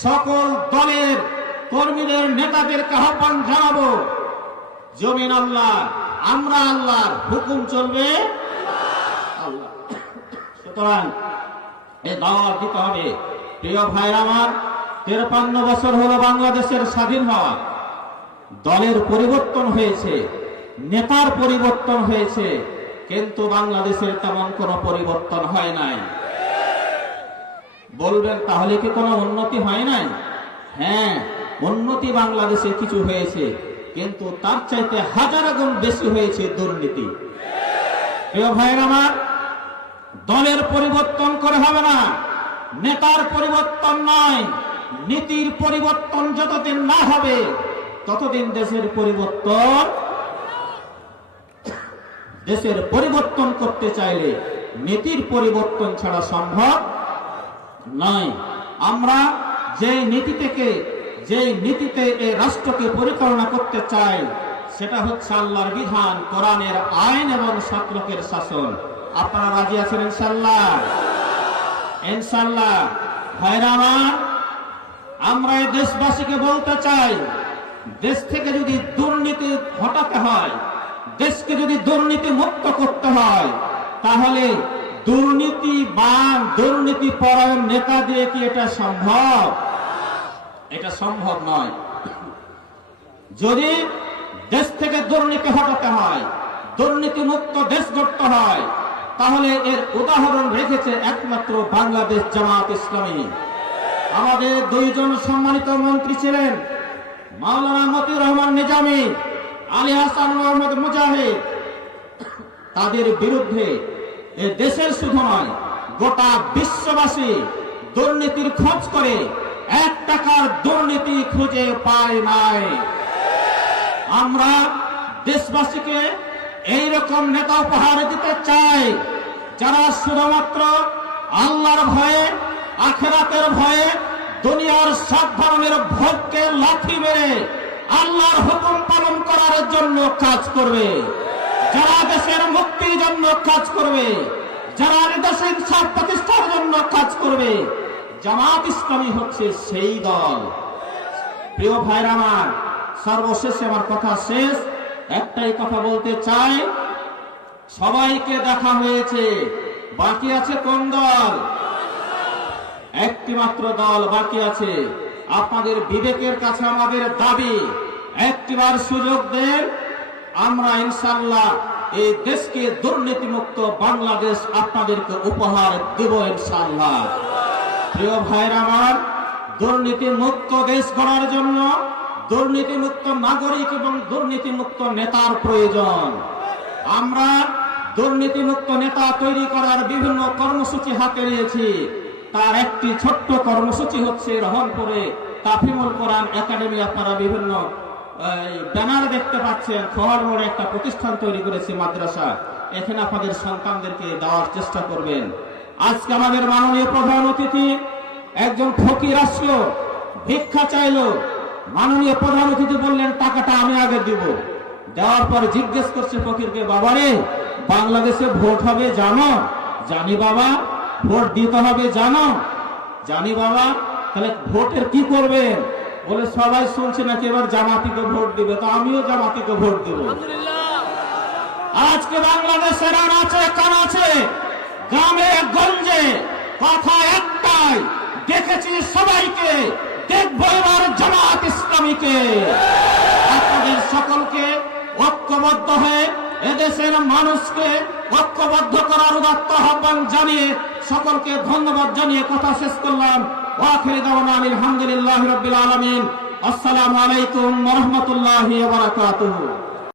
সকল দলের কর্মীদের নেতাদেরকে আহ্বান জানাবো, জমিন আল্লাহ, আমরা আল্লাহর, হুকুম চলবে আল্লাহ। সুতরাং এ দাওয়াত দিতে হবে। প্রিয় ভাইরা আমার, 53 বছর হলো বাংলাদেশের স্বাধীন হওয়া। দলের পরিবর্তন হয়েছে, নেতার পরিবর্তন হয়েছে, কিন্তু বাংলাদেশের তেমন কোনো পরিবর্তন হয় নাই। বলবেন তাহলে কি কোনো উন্নতি হয় নাই? হ্যাঁ, উন্নতি বাংলাদেশে কিছু হয়েছে, কিন্তু তার চাইতে হাজার গুণ বেশি হয়েছে দুর্নীতি। প্রিয় ভাইরা আমার, দলের পরিবর্তন করে হবে না, নেতার পরিবর্তন নয়, নীতির পরিবর্তন যতদিন না হবে ততদিন দেশের পরিবর্তন করতে চাইলে নীতির পরিবর্তন ছাড়া সম্ভব নয়। আমরা যে নীতিতে এই রাষ্ট্রকে পরিচালনা করতে চাই, সেটা হচ্ছে আল্লাহর বিধান, কোরআনের আইন এবং সৎলোকের শাসন। আপনারা রাজি আছেন ইনশাআল্লাহ? ইনশাআল্লাহ। ভাইরা আমার, আমরা এই দেশবাসীকে বলতে চাই, দেশ থেকে যদি দুর্নীতি হটাতে হয়, দেশকে যদি দুর্নীতি মুক্ত করতে হয়, তাহলে দুর্নীতি পরায়ণ নেতা দিয়ে কি এটা সম্ভব? এটা সম্ভব নয়। যদি দেশ থেকে দুর্নীতি হটাতে হয়, দুর্নীতি মুক্ত দেশ গড়তে হয়, তাহলে এর উদাহরণ রেখেছে একমাত্র বাংলাদেশ জামাত ইসলামী। আমাদের দুইজন সম্মানিত মন্ত্রী ছিলেন, মাওলানা মতিউর রহমান নিজামী, আলী হাসান মোহাম্মদ মুজাহিদ। তাদের বিরুদ্ধে এ দেশের শুধু নয়, গোটা বিশ্ববাসী দুর্নীতির খোঁজ করে 1 টাকার দুর্নীতি খুঁজে পায় নাই। আমরা দেশবাসীকে এইরকম নেতা উপহার দিতে চাই, যারা শুধুমাত্র আল্লাহর ভয়ে, আখিরাতের ভয়ে, দুনিয়ার সব ধরনের ভোগকে লাথি মেরে আল্লাহর হুকুম পালন করার জন্য কাজ করবে, যারা দেশের মুক্তির জন্য কাজ করবে, যারা দেশের ইনসাফ প্রতিষ্ঠার জন্য কাজ করবে। জামাত ইসলামী হচ্ছে সেই দল। প্রিয় ভাইরা আমার, সর্বশেষে আমার কথা শেষ, একটাই কথা বলতে চাই, সবাইকে দেখা হয়েছে, বাকি আছে কোন দল? একটি মাত্র দল বাকি আছে। আপনাদের বিবেকের কাছে আমাদের দাবি, একটিবার সুযোগ দেন, আমরা ইনশাআল্লাহ এই দেশকে দুর্নীতিমুক্ত বাংলাদেশ আপনাদেরকে উপহার দেব ইনশাআল্লাহ। প্রিয় ভাইরা আমার, দুর্নীতিমুক্ত দেশ গড়ার জন্য দুর্নীতিমুক্ত নাগরিক এবং দুর্নীতিমুক্ত নেতার প্রয়োজন। আমরা দুর্নীতিমুক্ত নেতা তৈরি করার বিভিন্ন কর্মসূচি হাতে নিয়েছি। তার একটি ছোট্ট কর্মসূচি হচ্ছে রহনপুরে তাফিমুল কোরআন একাডেমি। আপনারা বিভিন্ন ব্যানার দেখতে পাচ্ছেন, খোয়ার মোড়ে একটা প্রতিষ্ঠান তৈরি করেছে, মাদ্রাসা। এখানে আপনাদের সন্তানদেরকে দেওয়ার চেষ্টা করবেন। আজকে আমাদের মাননীয় প্রধান অতিথি একজন ফকির আসলো, ভিক্ষা চাইলো। মাননীয় প্রধান অতিথি বললেন, টাকাটা আমি আগে দিব। দেওয়ার পর জিজ্ঞেস করছে ফকিরকে, বাবারে, বাংলাদেশে ভোট হবে জানো? জানি বাবা। ভোট দিতে হবে জানো? জানি বাবা। তাহলে ভোটের কি করবেন? বলে, সবাই শুনছে নাকি এবার জামাতিকে ভোট দিবে, তো আমিও জামাতিকে ভোট দেব। আজকে বাংলাদেশের আনাচে কানাচে, গ্রামে গঞ্জে কথা একটাই, দেখেছি সবাইকে, দেখবো এবার জামাত ইসলামীকে। আপনাদের সকলকে ঐক্যবদ্ধ হয়ে এদেশের মানুষকে ঐক্যবদ্ধ করার উদাত্ত আহ্বান জানিয়ে সকলকে ধন্যবাদ জানিয়ে কথা শেষ করলাম। ওয়াখির দাওয়ানা আলহামদুলিল্লাহি রাব্বিল আলামিন। আসসালামু আলাইকুম ওয়া রাহমাতুল্লাহি ওয়া বারাকাতুহু।